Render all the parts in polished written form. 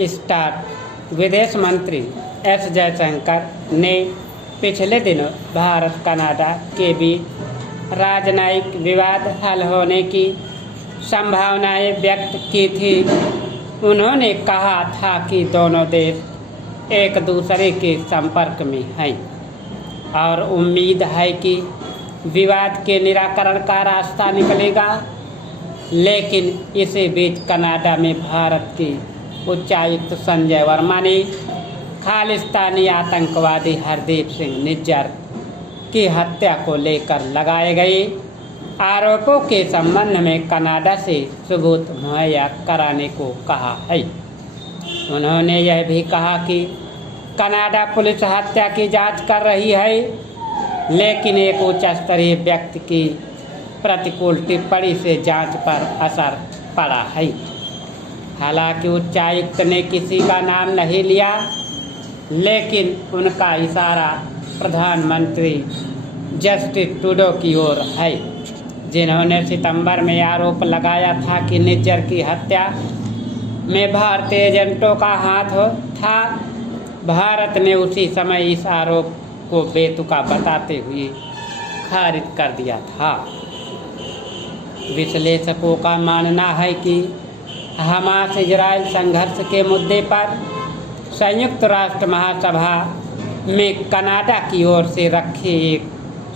Start. विदेश मंत्री S Jaishankar ने पिछले दिनों भारत कनाडा के बीच राजनयिक विवाद हल होने की संभावनाएं व्यक्त की थी। उन्होंने कहा था कि दोनों देश एक दूसरे के संपर्क में हैं और उम्मीद है कि विवाद के निराकरण का रास्ता निकलेगा। लेकिन इसी बीच कनाडा में भारत के उच्चायुक्त संजय वर्मा ने खालिस्तानी आतंकवादी हरदीप सिंह निज्जर की हत्या को लेकर लगाए गए आरोपों के संबंध में कनाडा से सबूत मुहैया कराने को कहा है। उन्होंने यह भी कहा कि कनाडा पुलिस हत्या की जांच कर रही है, लेकिन एक उच्च स्तरीय व्यक्ति की प्रतिकूल टिप्पणी से जांच पर असर पड़ा है। हालांकि उच्चायुक्त ने किसी का नाम नहीं लिया, लेकिन उनका इशारा प्रधानमंत्री जस्टिन ट्रूडो की ओर है, जिन्होंने सितंबर में आरोप लगाया था कि निज्जर की हत्या में भारतीय एजेंटों का हाथ था। भारत ने उसी समय इस आरोप को बेतुका बताते हुए खारिज कर दिया था। विश्लेषकों का मानना है कि हमास इजराइल संघर्ष के मुद्दे पर संयुक्त राष्ट्र महासभा में कनाडा की ओर से रखे एक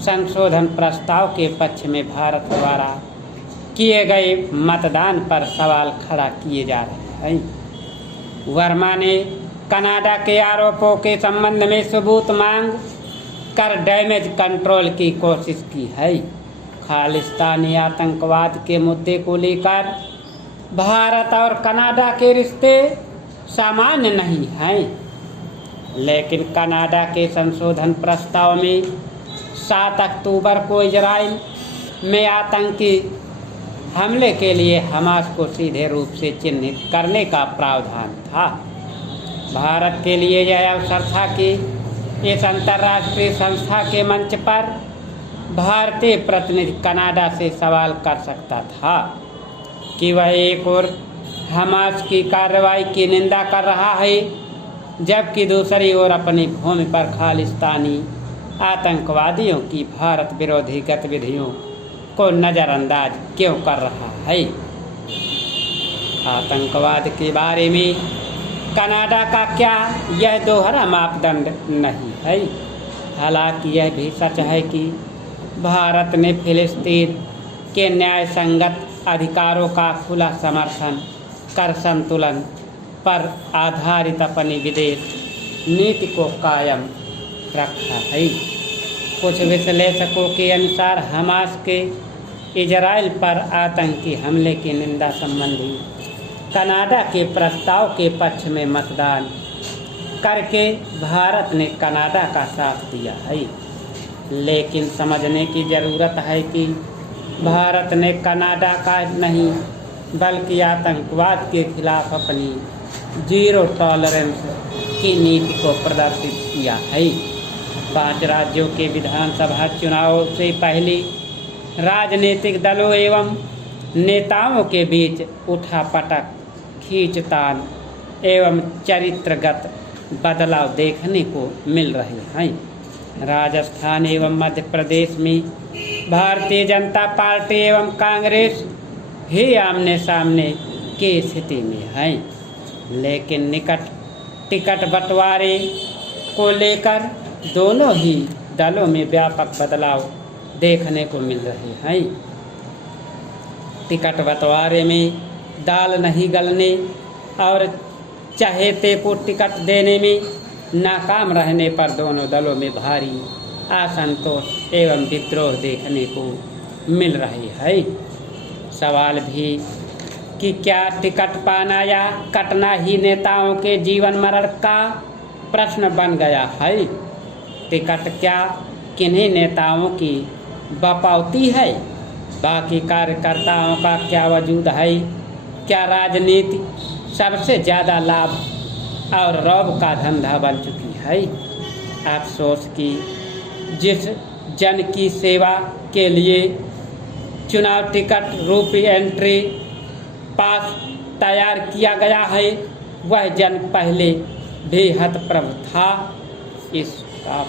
संशोधन प्रस्ताव के पक्ष में भारत द्वारा किए गए मतदान पर सवाल खड़ा किए जा रहे हैं। वर्मा ने कनाडा के आरोपों के संबंध में सबूत मांग कर डैमेज कंट्रोल की कोशिश की है। खालिस्तानी आतंकवाद के मुद्दे को लेकर भारत और कनाडा के रिश्ते सामान्य नहीं हैं, लेकिन कनाडा के संशोधन प्रस्ताव में 7 अक्टूबर को इजराइल में आतंकी हमले के लिए हमास को सीधे रूप से चिन्हित करने का प्रावधान था। भारत के लिए यह अवसर था कि इस अंतर्राष्ट्रीय संस्था के मंच पर भारतीय प्रतिनिधि कनाडा से सवाल कर सकता था कि वह एक और हमास की कार्रवाई की निंदा कर रहा है, जबकि दूसरी ओर अपनी भूमि पर खालिस्तानी आतंकवादियों की भारत विरोधी गतिविधियों को नज़रअंदाज क्यों कर रहा है। आतंकवाद के बारे में कनाडा का क्या यह दोहरा मापदंड नहीं है। हालांकि यह भी सच है कि भारत ने फिलिस्तीन के न्याय संगत अधिकारों का खुला समर्थन कर संतुलन पर आधारित अपनी विदेश नीति को कायम रखा है। कुछ विश्लेषकों के अनुसार हमास के इजराइल पर आतंकी हमले की निंदा संबंधी कनाडा के प्रस्ताव के पक्ष में मतदान करके भारत ने कनाडा का साथ दिया है। लेकिन समझने की ज़रूरत है कि भारत ने कनाडा का नहीं बल्कि आतंकवाद के खिलाफ अपनी जीरो टॉलरेंस की नीति को प्रदर्शित किया है। 5 राज्यों के विधानसभा चुनाव से पहले राजनीतिक दलों एवं नेताओं के बीच उठापटक, खींचतान एवं चरित्रगत बदलाव देखने को मिल रहे हैं। राजस्थान एवं मध्य प्रदेश में भारतीय जनता पार्टी एवं कांग्रेस ही आमने सामने की स्थिति में हैं, लेकिन निकट टिकट बंटवारे को लेकर दोनों ही दलों में व्यापक बदलाव देखने को मिल रहे हैं। टिकट बंटवारे में दाल नहीं गलने और चहेते को टिकट देने में नाकाम रहने पर दोनों दलों में भारी असंतोष एवं विद्रोह देखने को मिल रही है। सवाल भी कि क्या टिकट पाना या कटना ही नेताओं के जीवन मरण का प्रश्न बन गया है। टिकट क्या किन्हीं नेताओं की बपौती है, बाकी कार्यकर्ताओं का क्या वजूद है। क्या राजनीति सबसे ज़्यादा लाभ और रौब का धंधा बन चुकी है। अफसोस कि जिस जन की सेवा के लिए चुनाव टिकट रूपी एंट्री पास तैयार किया गया है, वह जन पहले भी हतप्रभ था। इसका